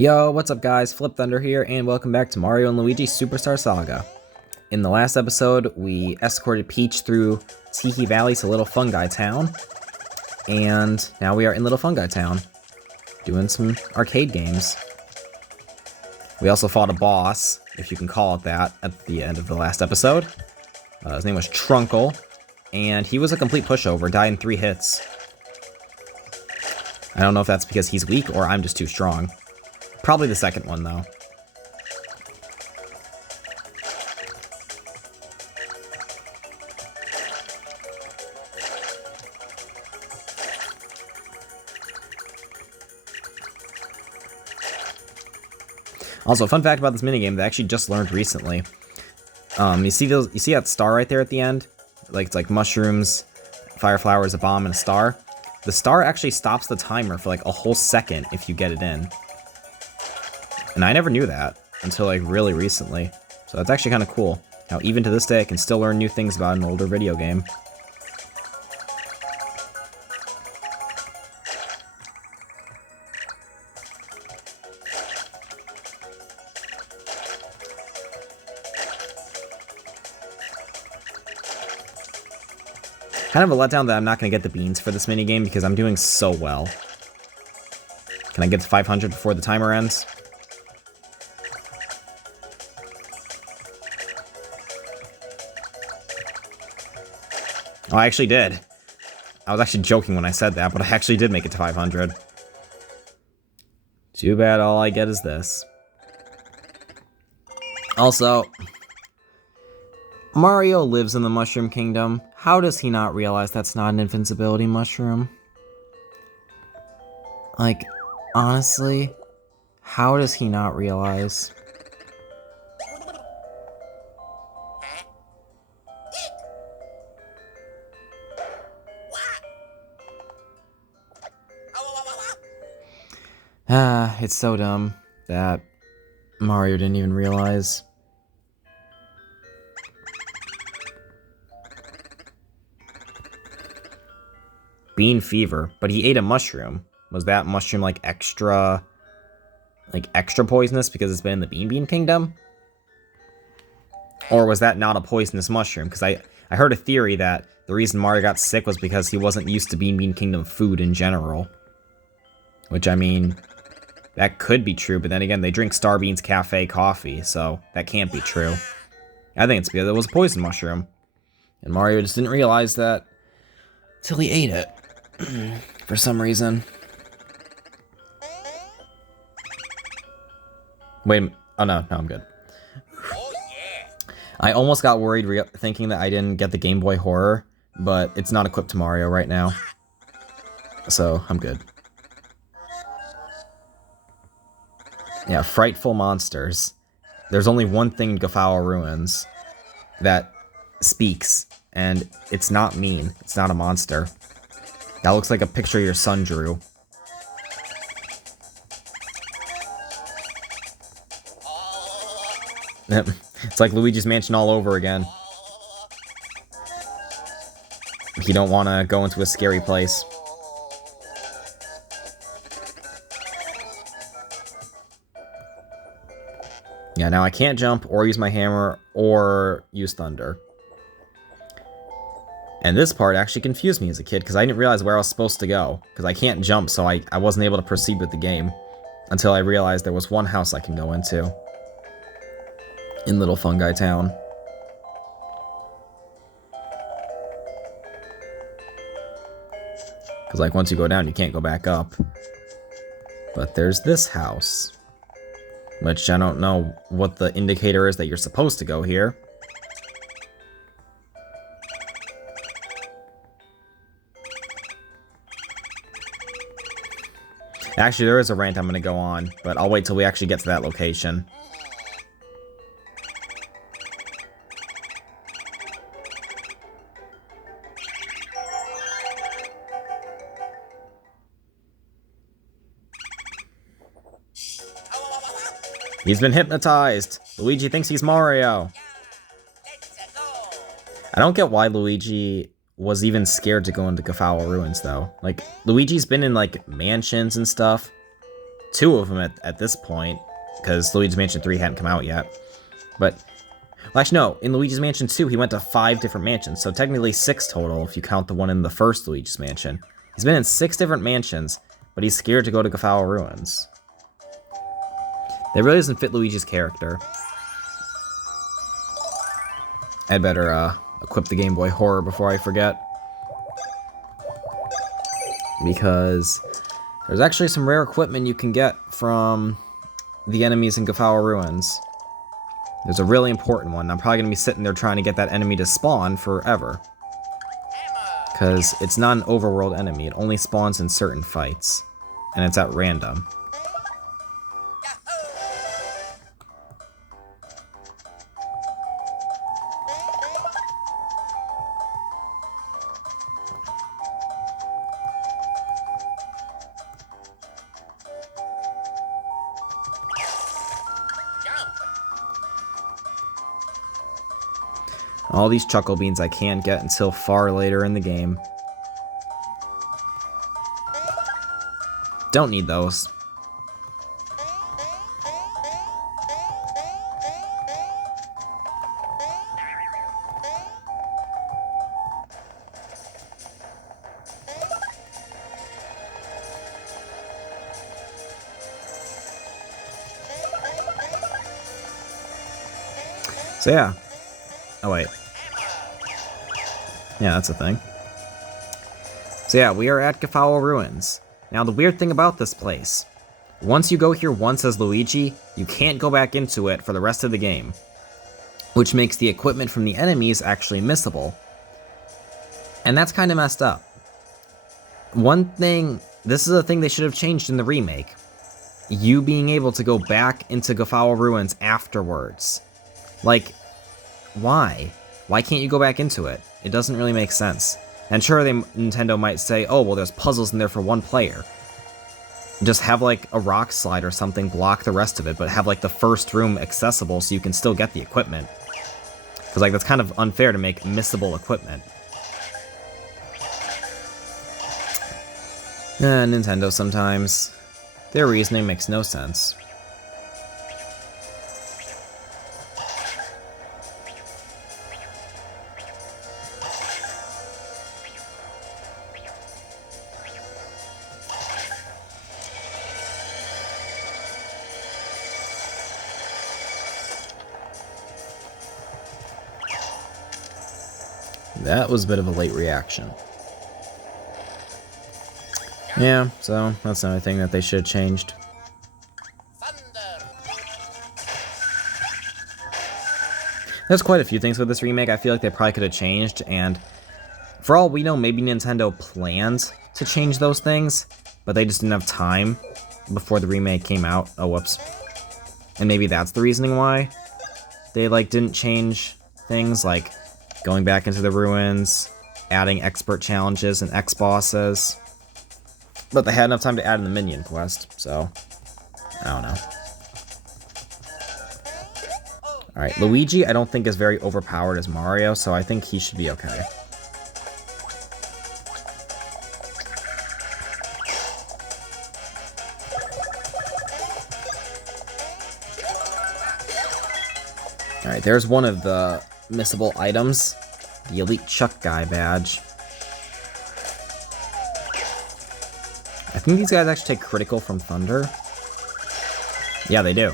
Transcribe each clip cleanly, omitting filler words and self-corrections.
Yo, what's up guys, Flip Thunder here, and welcome back to Mario and Luigi Superstar Saga. In the last episode, we escorted Peach through Tiki Valley to Little Fungi Town, and now we are in Little Fungi Town, doing some arcade games. We also fought a boss, if you can call it that, at the end of the last episode. His name was Trunkle, and he was a complete pushover, died in 3 hits. I don't know if that's because he's weak or I'm just too strong. Probably the second one, though. Also, fun fact about this minigame that I actually just learned recently. You see that star right there at the end? It's like mushrooms, fire flowers, a bomb, and a star. The star actually stops the timer for like a whole second if you get it in. And I never knew that until like really recently. So that's actually kind of cool. How even to this day I can still learn new things about an older video game. Kind of a letdown that I'm not going to get the beans for this minigame because I'm doing so well. Can I get to 500 before the timer ends? Oh, I actually did. I was actually joking when I said that, but I actually did make it to 500. Too bad all I get is this. Also, Mario lives in the Mushroom Kingdom. How does he not realize that's not an invincibility mushroom? Like, honestly, how does he not realize? It's so dumb that Mario didn't even realize. Bean fever, but he ate a mushroom. Was that mushroom like extra poisonous because it's been in the Bean Kingdom? Or was that not a poisonous mushroom? Because I heard a theory that the reason Mario got sick was because he wasn't used to Bean Kingdom food in general. Which, I mean, that could be true, but then again, they drink Starbean's Cafe coffee, so that can't be true. I think it's because it was a poison mushroom. And Mario just didn't realize that till he ate it. For some reason. Wait, oh no, I'm good. I almost got worried thinking that I didn't get the Game Boy Horror, but it's not equipped to Mario right now. So, I'm good. Yeah, frightful monsters. There's only one thing in Gafao Ruins that speaks, and it's not mean. It's not a monster. That looks like a picture your son drew. It's like Luigi's Mansion all over again. If you don't want to go into a scary place. Yeah, now I can't jump or use my hammer or use thunder. And this part actually confused me as a kid because I didn't realize where I was supposed to go. Because I can't jump, so I wasn't able to proceed with the game. Until I realized there was one house I can go into. In Little Fungi Town. Because like once you go down, you can't go back up. But there's this house. Which I don't know what the indicator is that you're supposed to go here. Actually, there is a rant I'm going to go on, but I'll wait till we actually get to that location. He's been hypnotized! Luigi thinks he's Mario! I don't get why Luigi was even scared to go into Gafao Ruins, though. Like, Luigi's been in, like, mansions and stuff. 2 of them at this point, because Luigi's Mansion 3 hadn't come out yet. But, well, actually, no, in Luigi's Mansion 2, he went to 5 different mansions, so technically 6 total if you count the one in the first Luigi's Mansion. He's been in 6 different mansions, but he's scared to go to Gafao Ruins. That really doesn't fit Luigi's character. I'd better equip the Game Boy Horror before I forget. Because there's actually some rare equipment you can get from the enemies in Gafao Ruins. There's a really important one. I'm probably going to be sitting there trying to get that enemy to spawn forever. Because it's not an overworld enemy. It only spawns in certain fights. And it's at random. All these Chuckle Beans I can't get until far later in the game. Don't need those. So yeah. Oh wait. Yeah, that's a thing. So yeah, we are at Gafao Ruins. Now the weird thing about this place, once you go here once as Luigi, you can't go back into it for the rest of the game. Which makes the equipment from the enemies actually missable. And that's kind of messed up. One thing, this is a thing they should have changed in the remake. You being able to go back into Gafao Ruins afterwards. Like, why? Why can't you go back into it? It doesn't really make sense. And sure, Nintendo might say, oh, well, there's puzzles in there for one player. Just have, like, a rock slide or something block the rest of it, but have, like, the first room accessible so you can still get the equipment. Because, like, that's kind of unfair to make missable equipment. Nintendo sometimes. Their reasoning makes no sense. That was a bit of a late reaction. Yeah, so that's another thing that they should have changed. There's quite a few things with this remake I feel like they probably could have changed, and for all we know, maybe Nintendo planned to change those things, but they just didn't have time before the remake came out. Oh, whoops. And maybe that's the reasoning why they, like, didn't change things, like going back into the ruins, adding expert challenges and X-bosses. But they had enough time to add in the minion quest, so I don't know. Alright, Luigi I don't think is very overpowered as Mario, so I think he should be okay. Alright, there's one of the missable items, the Elite Chuck Guy badge. I think these guys actually take critical from Thunder. Yeah, they do.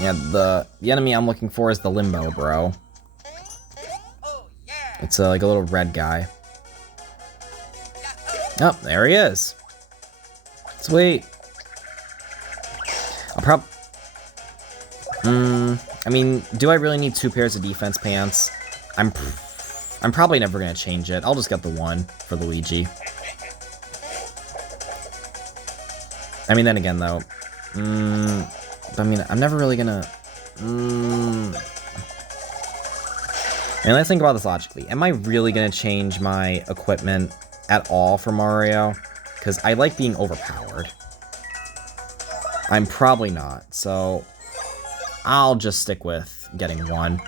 Yeah, the enemy I'm looking for is the Limbo Bro. It's like a little red guy. Oh, there he is. Sweet. I'll I mean, do I really need 2 pairs of defense pants? I'm probably never gonna change it. I'll just get the one for Luigi. I mean, then again, though, I mean, I'm never really gonna. And let's think about this logically. Am I really gonna change my equipment at all for Mario? Because I like being overpowered. I'm probably not, so I'll just stick with getting one.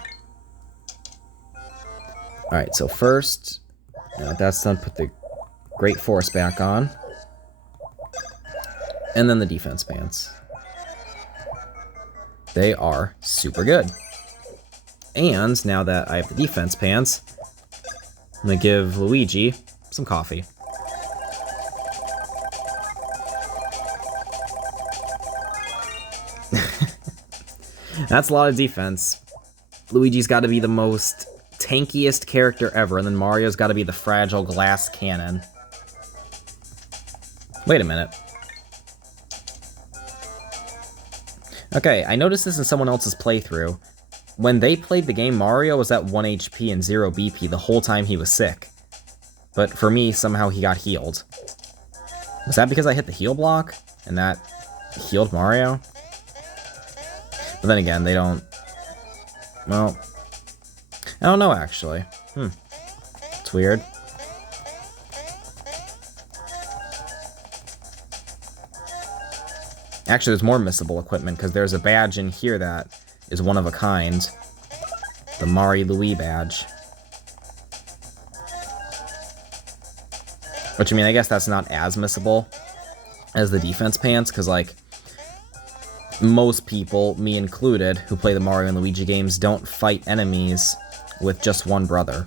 Alright, so first, that's done, put the Great Force back on. And then the defense pants. They are super good. And now that I have the defense pants, I'm gonna give Luigi some coffee. That's a lot of defense. Luigi's got to be the most tankiest character ever, and then Mario's got to be the fragile glass cannon. Wait a minute. Okay, I noticed this in someone else's playthrough. When they played the game, Mario was at 1 HP and 0 BP the whole time he was sick. But for me, somehow he got healed. Was that because I hit the heal block? And that healed Mario? But then again, they don't... Well... I don't know, actually. It's weird. Actually, there's more missable equipment, because there's a badge in here that is one of a kind. The Mari Louie badge. Which, I mean, I guess that's not as missable as the defense pants, because, like, most people, me included, who play the Mario and Luigi games don't fight enemies with just one brother.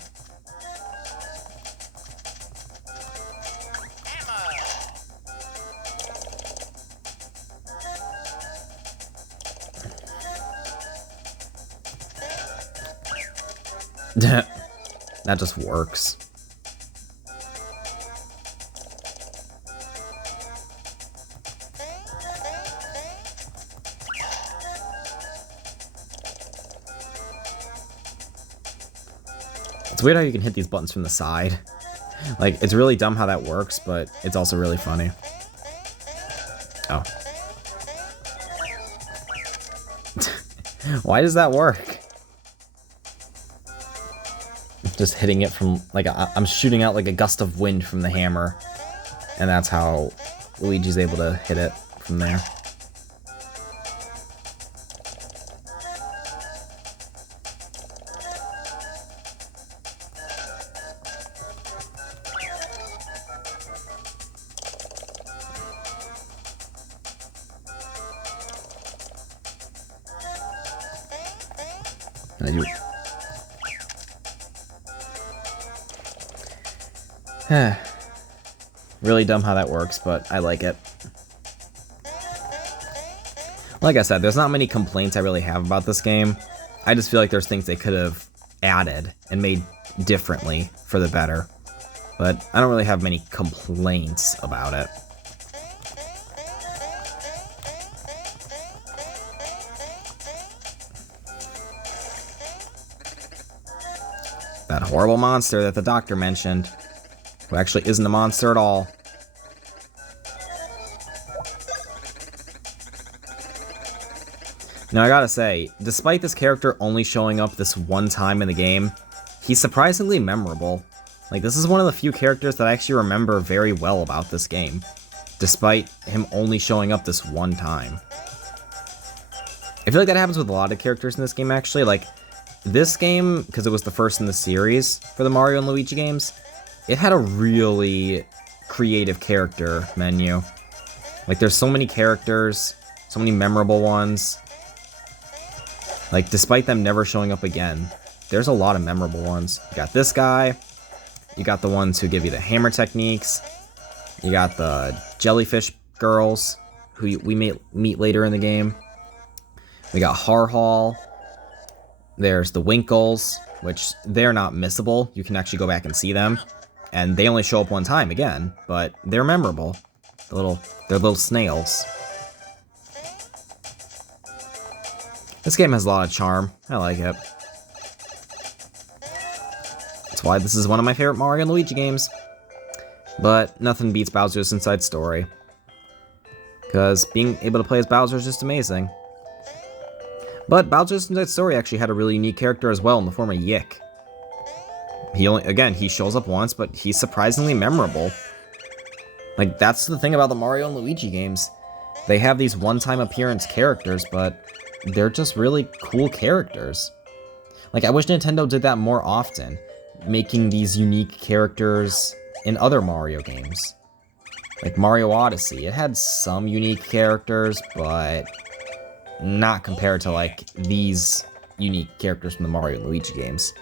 That just works. It's weird how you can hit these buttons from the side. Like, it's really dumb how that works, but it's also really funny. Oh. Why does that work? Just hitting it from, like, I'm shooting out like a gust of wind from the hammer. And that's how Luigi's able to hit it from there. And I do. Really dumb how that works, but I like it. Like I said, there's not many complaints I really have about this game. I just feel like there's things they could have added and made differently for the better. But I don't really have many complaints about it. That horrible monster that the doctor mentioned, who actually isn't a monster at all. Now I gotta say, despite this character only showing up this one time in the game, he's surprisingly memorable. Like, this is one of the few characters that I actually remember very well about this game, despite him only showing up this one time. I feel like that happens with a lot of characters in this game, actually. Like, this game, because it was the first in the series for the Mario and Luigi games, it had a really creative character menu. Like, there's so many characters, so many memorable ones. Like, despite them never showing up again, there's a lot of memorable ones. You got this guy, you got the ones who give you the hammer techniques, you got the jellyfish girls, who we meet later in the game. We got Har-Hal. There's the Winkles, which they're not missable. You can actually go back and see them. And they only show up one time again, but they're memorable. They're little snails. This game has a lot of charm. I like it. That's why this is one of my favorite Mario and Luigi games. But nothing beats Bowser's Inside Story. Because being able to play as Bowser is just amazing. But Bowser's Inside Story actually had a really unique character as well in the form of Yik. He shows up once, but he's surprisingly memorable. Like, that's the thing about the Mario and Luigi games. They have these one-time appearance characters, but they're just really cool characters. Like, I wish Nintendo did that more often, making these unique characters in other Mario games. Like Mario Odyssey, it had some unique characters, but not compared to like these unique characters from the Mario and Luigi games.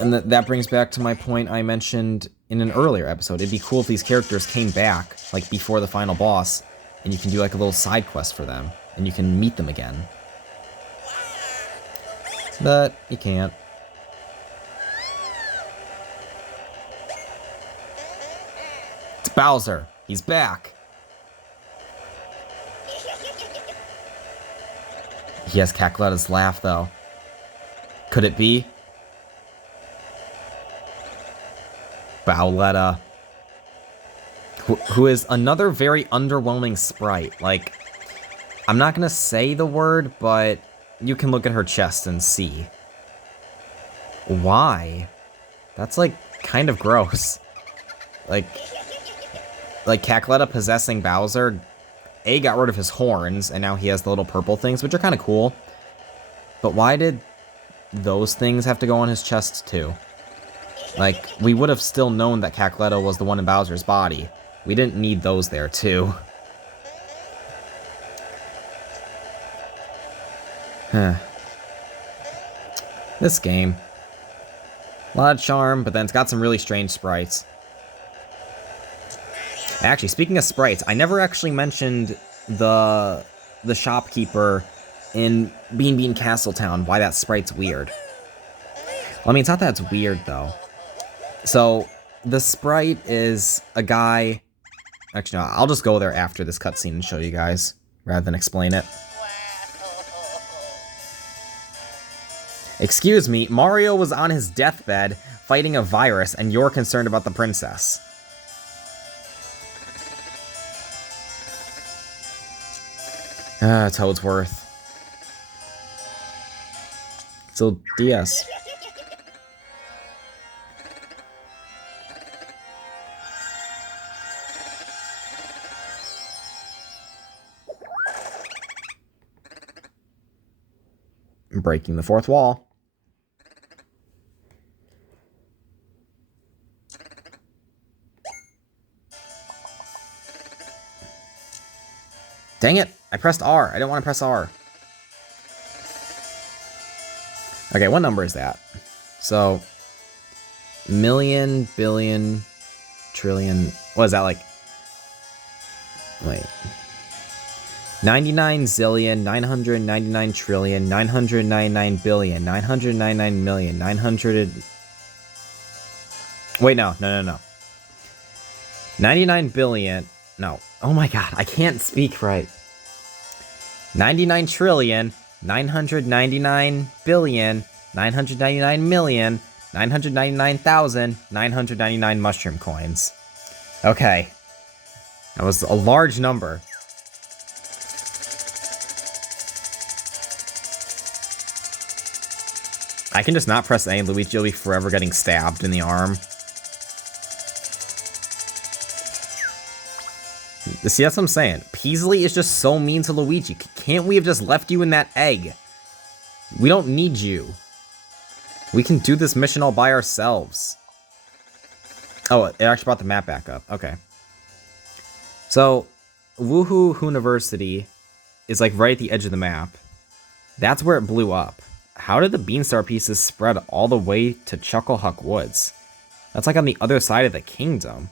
And that brings back to my point I mentioned in an earlier episode. It'd be cool if these characters came back, like, before the final boss, and you can do, like, a little side quest for them, and you can meet them again. But you can't. It's Bowser! He's back! He has Cackleta's laugh, though. Could it be? Bowletta, who is another very underwhelming sprite. Like, I'm not gonna say the word, but you can look at her chest and see. Why? That's, like, kind of gross. Like Cackletta possessing Bowser, A, got rid of his horns, and now he has the little purple things, which are kind of cool. But why did those things have to go on his chest, too? Like, we would have still known that Cackletta was the one in Bowser's body. We didn't need those there, too. Huh. This game. A lot of charm, but then it's got some really strange sprites. Actually, speaking of sprites, I never actually mentioned the shopkeeper in Bean Bean Castletown, why that sprite's weird. Well, I mean, it's not that it's weird, though. So, the sprite is a guy... Actually, no, I'll just go there after this cutscene and show you guys, rather than explain it. Excuse me, Mario was on his deathbed fighting a virus, and you're concerned about the princess. Toadsworth. So, DS. Breaking the fourth wall. Dang it! I pressed R. I don't want to press R. Okay, what number is that? So, million, billion, trillion... What is that, like? Wait. 99 zillion, 999 trillion, 999 billion, 999 million, 900... Wait, no. 99 billion... No. Oh my god, I can't speak right. 99 trillion, 999 billion, 999 million, 999,999 mushroom coins. Okay. That was a large number. I can just not press A and Luigi will be forever getting stabbed in the arm. See, that's what I'm saying. Peasley is just so mean to Luigi. Can't we have just left you in that egg? We don't need you. We can do this mission all by ourselves. Oh, it actually brought the map back up. Okay. So, Woohoo University is like right at the edge of the map. That's where it blew up. How did the Beanstar pieces spread all the way to Chucklehuck Woods? That's like on the other side of the kingdom.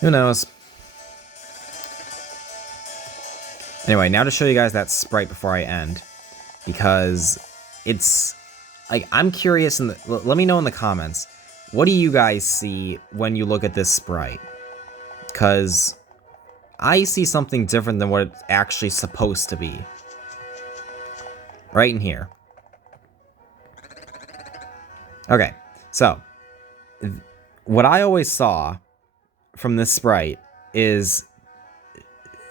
Who knows? Anyway, now to show you guys that sprite before I end. Because it's... like, I'm curious, let me know in the comments. What do you guys see when you look at this sprite? Because I see something different than what it's actually supposed to be. Right in here. Okay, so... what I always saw from this sprite is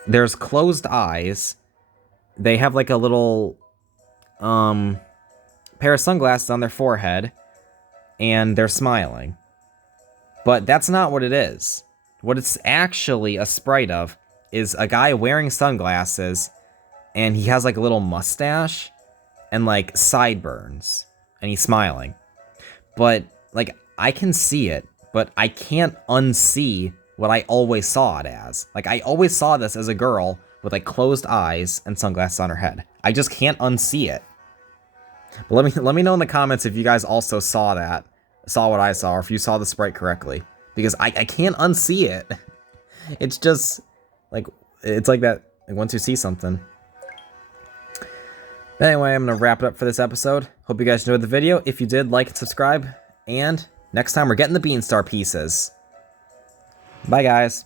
there's closed eyes. They have like a little pair of sunglasses on their forehead and they're smiling. But that's not what it is. What it's actually a sprite of is a guy wearing sunglasses and he has like a little mustache and like sideburns and he's smiling. But like I can see it, but I can't unsee what I always saw it as. Like, I always saw this as a girl with like closed eyes and sunglasses on her head. I just can't unsee it. But let me know in the comments if you guys also saw what I saw, or if you saw the sprite correctly. Because I can't unsee it. It's just, like, it's like that, like, once you see something. But anyway, I'm going to wrap it up for this episode. Hope you guys enjoyed the video. If you did, like and subscribe. And next time we're getting the Beanstar pieces. Bye, guys.